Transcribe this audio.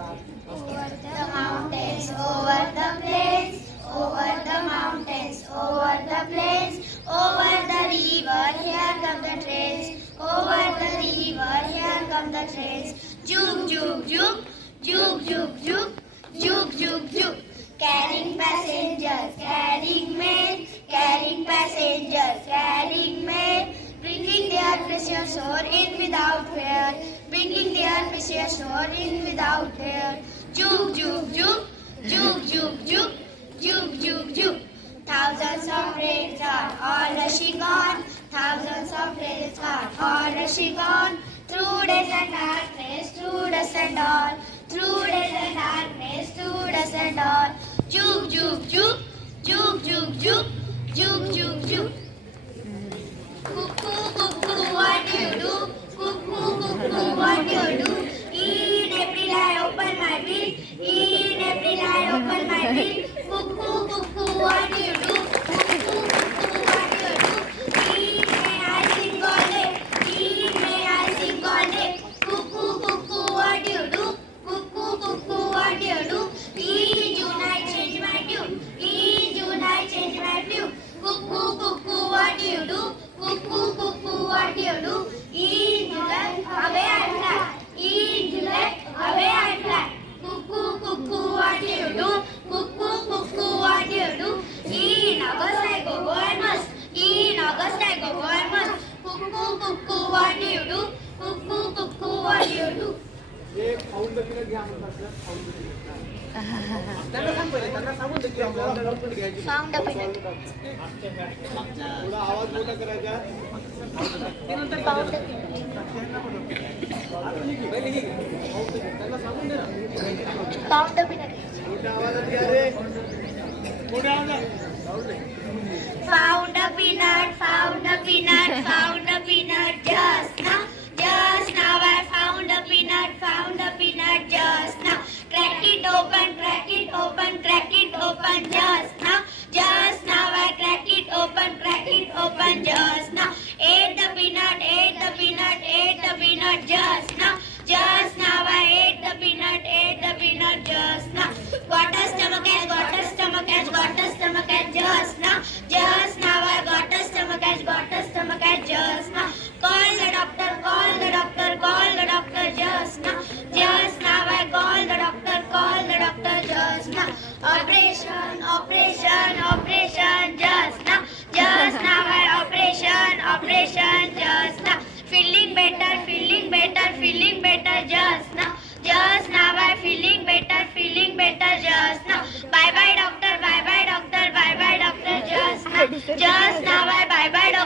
Over the mountains, over the plains, over the mountains, over the plains, over the river, here come the trains. Over the river, here come the trains. Juk, juk, juk, juk, juk, juk, juk, juk, juk. Carrying passengers, carrying mail, carrying passengers, carrying mail, bringing their precious ore in without fear, bringing their precious ore in without fear. Juk, juk, juk, juk, juk, juk, juk, juk, juk. Thousands of trains are all rushing on, thousands of trains are all rushing on, through days and darkness, through dust and dawn, through days and darkness, through dust and dawn. Juk, juk, juk, juk, juk, juk, juk, juk, juk. Cuckoo, cuckoo, what do you do? Cuckoo, cuckoo, what do you do? In April I open my bill. In April I open my bill. Cuckoo, cuckoo, what do you do? Cuckoo, cuckoo, what do you do? In May I sing all day. In May I sing all day. Cuckoo, cuckoo, what do you do? Cuckoo, cuckoo, what do you do? In June I change my tune. In June I change my tune. Cuckoo, cuckoo, what do you do? Cuckoo, cuckoo, what do you do? In July, away I fly. In July, away I fly. Cuckoo, cuckoo, what do you do? Cuckoo, cuckoo, what do you do? In August I go I must. In August I go I must. Cuckoo, cuckoo, what do you do? Cuckoo, cuckoo, what do you do? एक found period घ्या म्हणतात found period त्यांना सांग पहिले त्यांना सांगून दे की found period घ्यायची Found a peanut. थोडा आवाज मोठा करायचा ते नंतर Found a peanut. पहिले घे त्यांना सांगून दे ना Found a peanut. मोठ्या आवाजात घ्या रे मोठ्या आवाजात Found a peanut, found a peanut, found a peanut just now. Just now I found a peanut just now. Crack it open, crack it open, crack it open just now. Just now I crack it open just now. Ate the peanut, ate the peanut, ate the peanut just now. Just now I ate the peanut just now. Got a stomach ache, got a stomach ache, got a stomach ache just now. Just now I got a stomach ache, got a stomach ache just now. Call the doctor, call the doctor, call the doctor just now. Just now I call the doctor just now. Operation, operation, operation just now. Just now I operation just now. Feeling better, feeling better, feeling better just now. Just now I feeling better just now. Bye bye doctor, bye bye doctor, bye bye doctor just now. Just now I bye bye doctor.